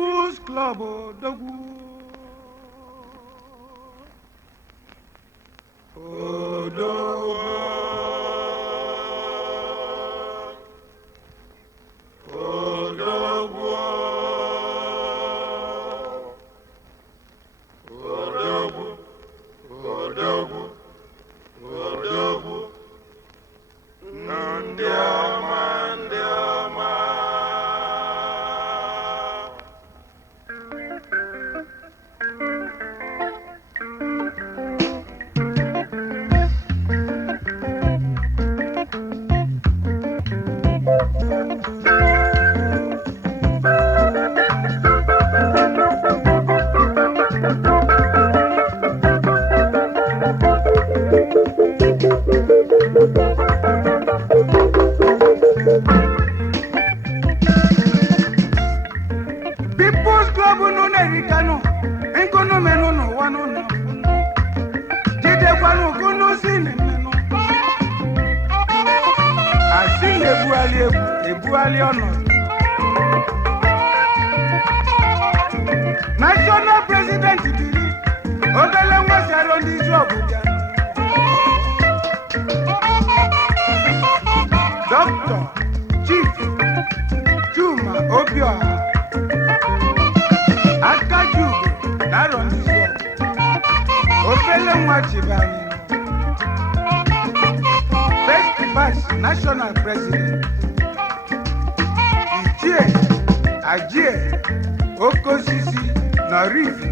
People's Club Odogwu. Odogwu. Odogwu. Odogwu. Odogwu. Odogwu. Ndị ọma, ndị ọma. People's Club no nericano, encono meno no wano no. Jide kwano kono sine meno. Asile ebuali ono. National President Dili, Odele Mwasero ndi jobu bia. Doctor, Chief, Chuma, Obio. Akajugo, Naron Diso, Opele Mwachibani, First Vice National President, Ajie, Okosisi, Narifi,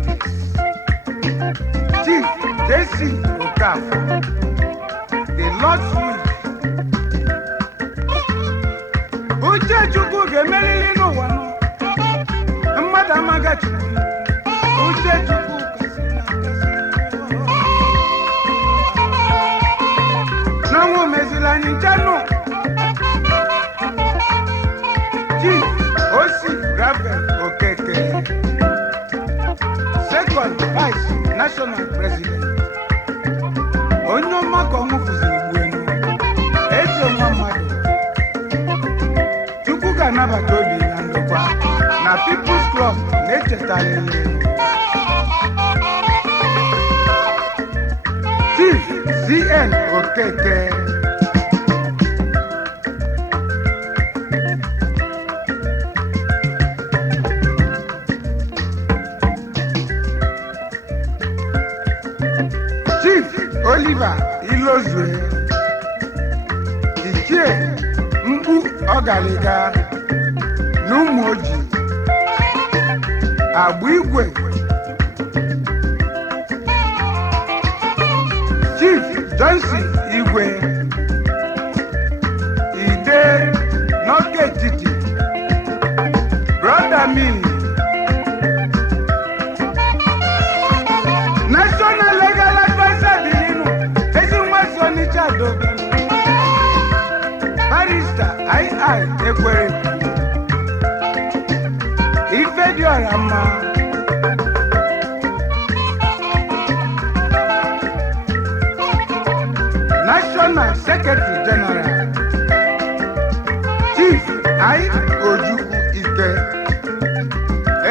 Chief J.C. Okafor, the Lord Swift, Uche Chukwu Gemelili no wano, Mmadamaga Chukwu, Uche Chukwu Kasina Kasina, Nango Mezilani Jano, Chief Osi Ravel Okeke, Second Vice National President, Onyoma Komufuzi Bueno, Ezo Mamado, Chukwu Kanabatobi Nandokwa, na People's Club Nechetale, Chief CN Okeke, Chief Oliver Ilozue, Ichie Mbu Ogaliga, N'Umoji, Agbigwe, Chief Johnson Igwe, Ide Noketiti, Brother Mini, National Legal Advisor Bilinu, Ezinwasoni Chadobe, Barrister I.I. Ekwere, Ifediorama, National Secretary General, Chief I. Ojukwu Ike,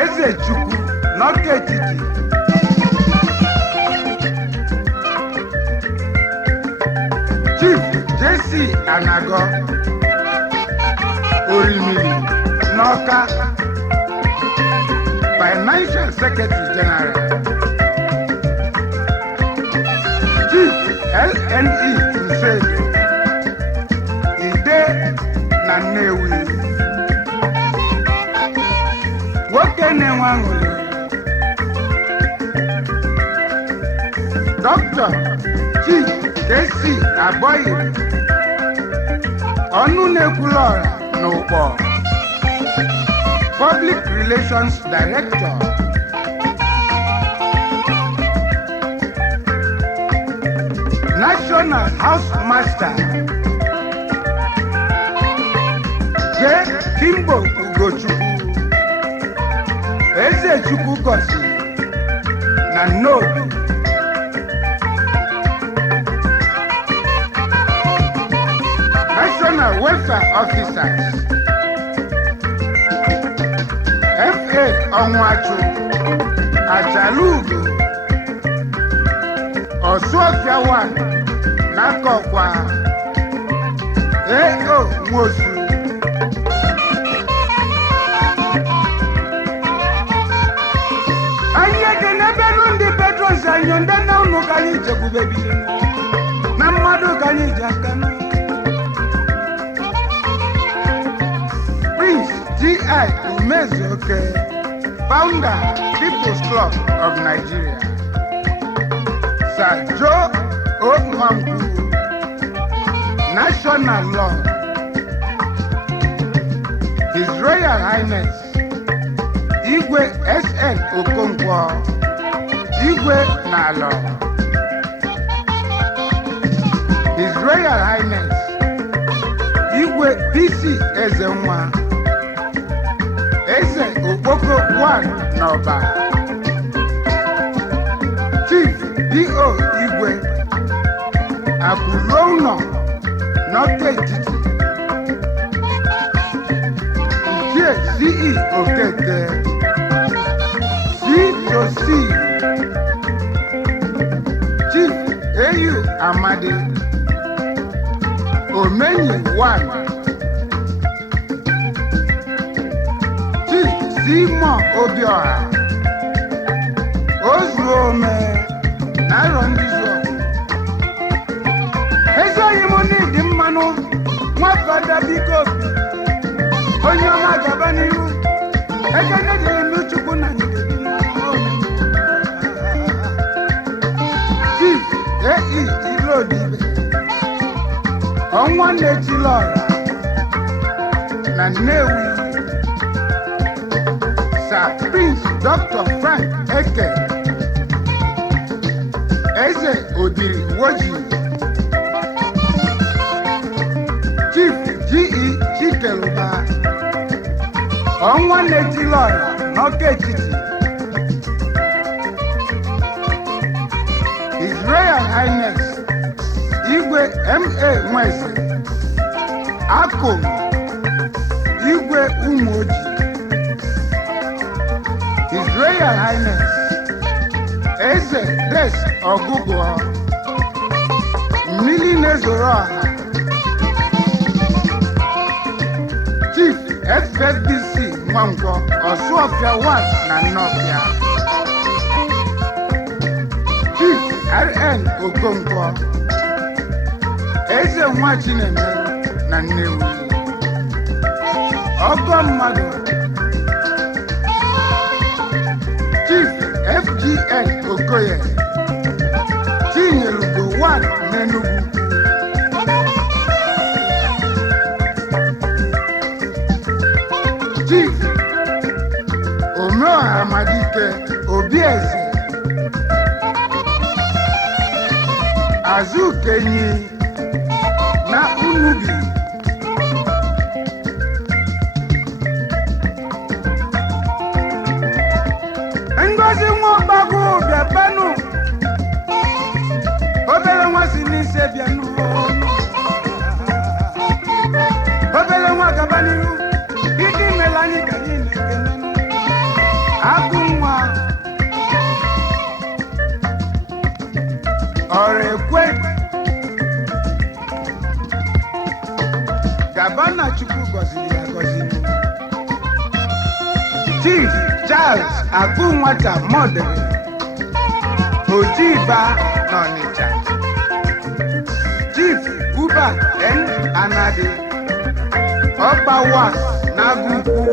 Eze Chukwu Noketiti, Chief J.C. Anago, Orimiri N'Ọka, Financial Secretary General, Chief LNE Nsedo, Ide na Nnewi, Nwoke na-enwe aṅụrị, Dr. Chief K.C. Aboyi, Ọnụ na-ekwulu ọra n'ụkpọ, Public Relations Director, National House Master, J. Kimbo Ugochukwu, Eze Chukwu Gosi na Nnobi, National Welfare Officers, F.A. Ọnwachu Achalugo Ọsụọfịa 1 n'Akọkwa A.O. Nwosu anyị ekenebelu ndị patrons anyị ndị na ụnụ ka anyị chekwubebili na mmadụ ka anyị ji aka nụ Prince G.I. Umezuoke, founder People's Club of Nigeria, Sir Joe Okwangu, National Law, His Royal Highness Igwe S.N. Okonkwo, Igwe Nalo, His Royal Highness Igwe P.C. Ezenwa, Eze Okpoko 1 N'Ọba, Chief D.O. Igwe, Akwụlụnọ N'Ọka Etiti, Ichie C.E. Okeke, C.O.C. Chief A.U. Amadi, Omenyi 1, Chief Simon Obiora, Ozuome, Nairo Ndizo, Ezoghị m n'ịdị mmanụ, Nwafada biko, onye ọma gaba n'ihu, ekene dịrị n'Chukwu na ndidi. Chief A.E. Ilodibe, ọnwa na-echila ọra na Nnewi, Sir Prince Dr. Frank Eke, Eze Odiri Woji, Chief G.E. Chikeluba, ọnwa na-echila ọra n'Ọka Etiti, His Royal Highness Igwe M.A. Nweze, Akom, Igwe Umoji, His Royal Highness Eze Des Ogugo, Mmili na-ezoro ọha, Chief FFBC Nwankwo Ọsụọfịa 1 na Nnọfịa, Chief R.N. Okonkwo, Eze nwa Chineme na Nnewi, Ọgọ mmadụ, Chief FGN Okoye, Chinyelugo 1 n'Enugu, Chief Omeọha Amadike Obieze, Azukenyi na Unubi, Ngozi Nwọgbagụ bịabanụ, obere nwa si n'ise bịanụ, obere nwa gaba n'ihu, ịdị imela anyị ka anyị na-ekenenụ, Agụ nwa ọrụ ekwe Gabana Chukwu gọziri ya gọzi, Chief Charles Agụ Nwata Modere, Ojiba n'Ọnịcha, Chief Uba N. Anadi, Ọba 1 n'Agụukwu,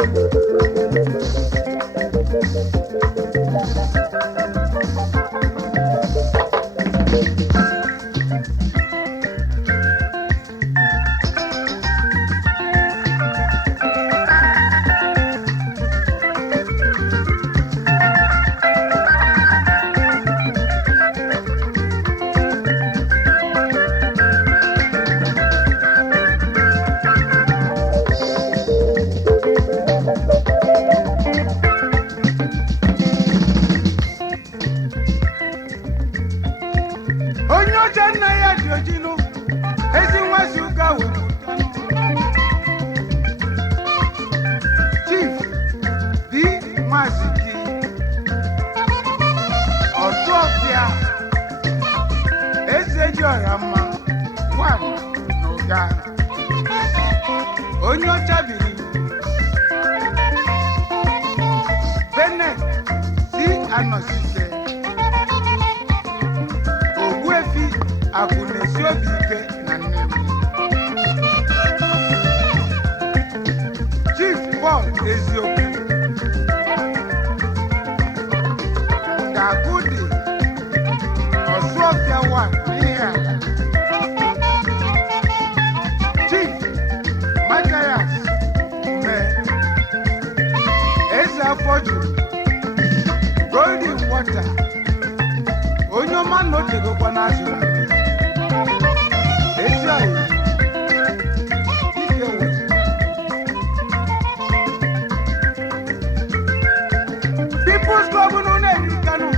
Nwaziki Ọtụọfịa Ezejiọramma one n'ụga onye ọcha biri Bennett si Anọsike Ogbuefi Akụnesi obi ike na Nnewi Chief Paul Eziokwu Gagudi Ọsụọfịa one n'ihe ala Chief Matthias Ume Eze Afọjuru Golden Water onye ọma na otegokwa n'azụ na mmiri ezi anyị ike wee People's Club n'ụlọ Erikanu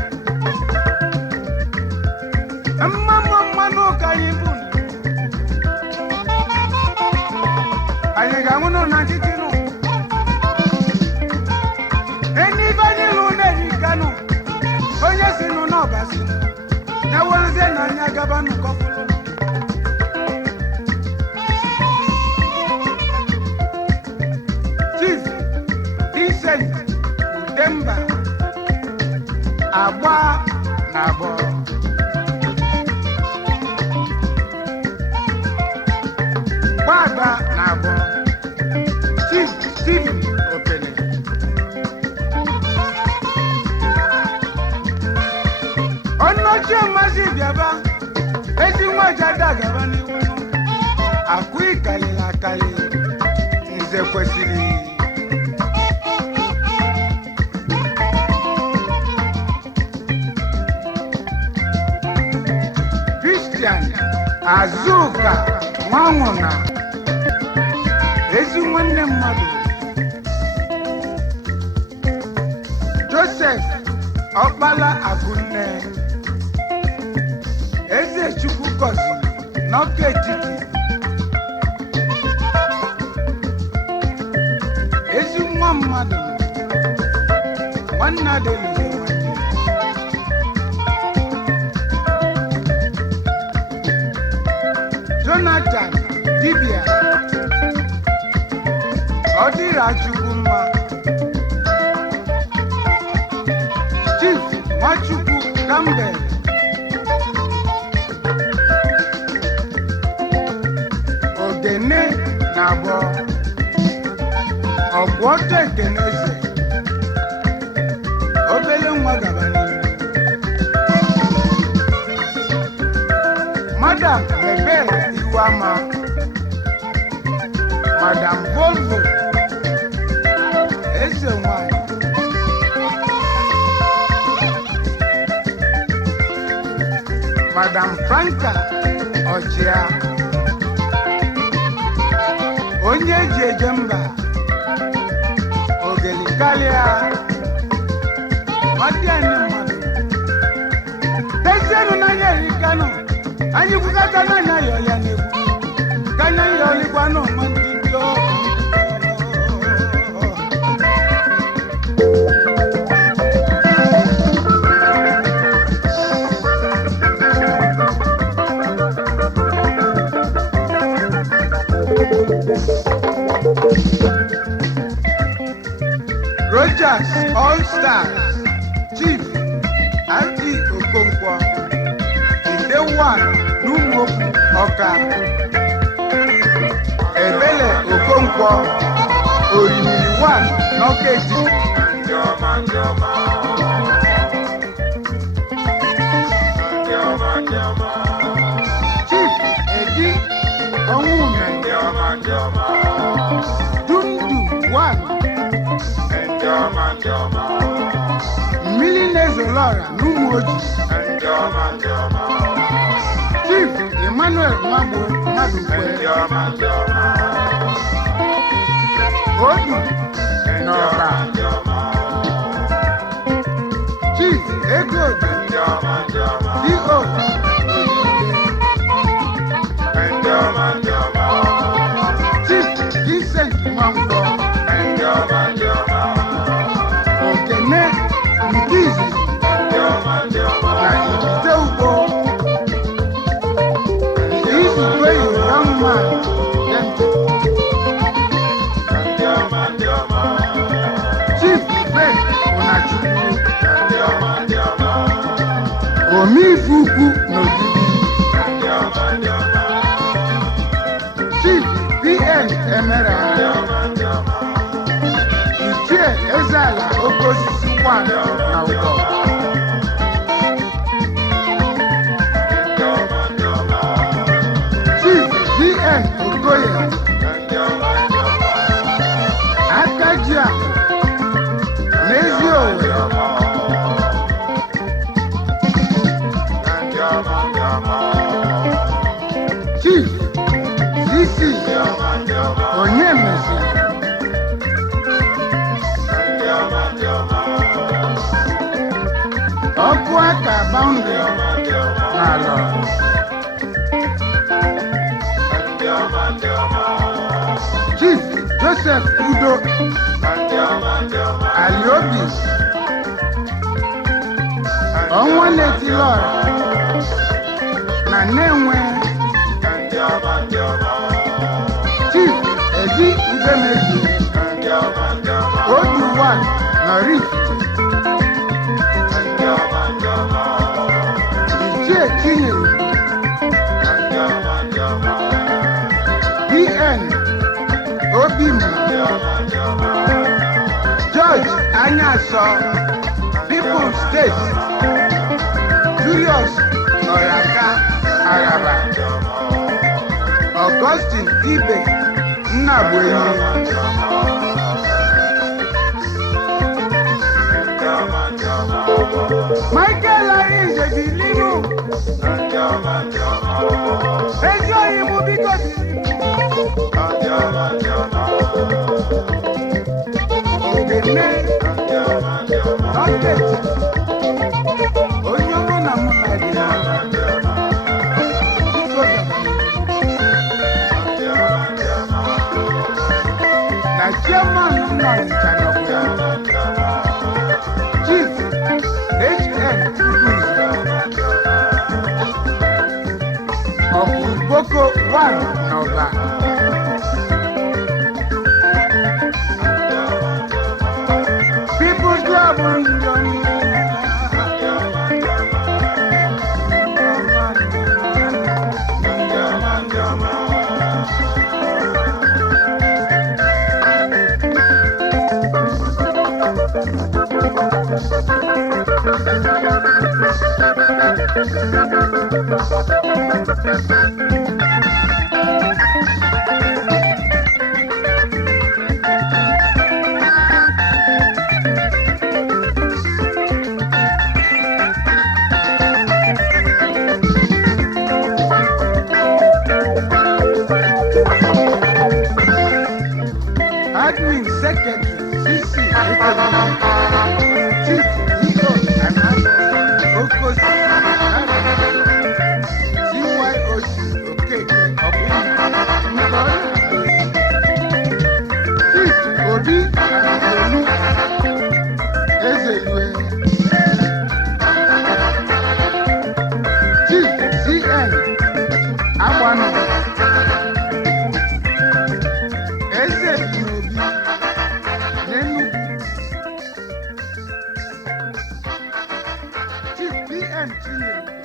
mmanụ ụka anyị bụ anyị ga-anwụ nụ na nkịtị nụ enibe anyị lụ n'Erikanu onye si nụ n'ọba si nụ na werezie na anyị agaba n'ụkọfụlụ Chief Vincent Udemba agba na abụọ gbagba na abụọ Chief Stephen Okene ọnọchie mmasị bịaba ezi nwa jada gaba n'iwu akụ ịkalịla akali nze kwesịrị Christian Azuka Nwanwụna ezi nwanne mmadụ Joseph Ọkpala Akunne Eze Chukwu gọziri n'ọkụ etiti ezi nwa mmadụ nwanne adịghị nwanne Jonathan Dibia ọ dịra Chukwu mma Chief Nwachukwu Campbell Ogene na abụọ ọgwụ ọtọ Ekeneze obele nwa gaba n'ihu Madam Mebel Iwama Madam Volvo Eze nwanyị Madam Franka Ọchịa onye eji eje mba ogeli karịa ọdị anyị mmadụ tezienụ n'anya Erikanu anyị kwukata n'anya yọlịa n'egwu kanya yọlịkwa n'ụmụ ndị ndị ọkụ Rogers All Stars Chief R.D. Okonkwo Ide one n'Ụmụokwu Ọka Ebele Okonkwo Orimiri one n'Ọka Etiti Chief Edi Onwume Dundu one mmiri na-ezolọra n'Ụmụoji Chief Emmanuel Madụkwe Odu n'Ọba Chief Egodi D.O. Chief Vincent Nwangwo Ogene Omifuku n'Ogidi, Chief PN Emera, Ichie Ezala Okosisi Kwan na Ugo, Chief PN Okoye, Akajia N'ezi Owe, Chief CC Onyemezi, Ọkụ aka boundary n'ala, Chief Joseph Udo Aliobi, ọnwa na-etilọra na Nnewe, Chief Edi Udemezi, Oduwan Norifite, Ichie Chinyere, BN Obima, George Anyaso, People State, Julius Oyaka Araba, Augustine Ibe Nnabuenyi, Michael Arinze Bilimu, Ejo Imu Biko Ogene, Update, Onyomo na Mumadi, na Chairman Nnọọ Chief HN Boko 1 Nọba, People's Club Admin Secretary CC Chief Igbo and Okosi CYOC Okeke Chief Obi Olu Ezelue, Chief CN Agbano, Eze Obi Nenugu, Chief PN Chinyere,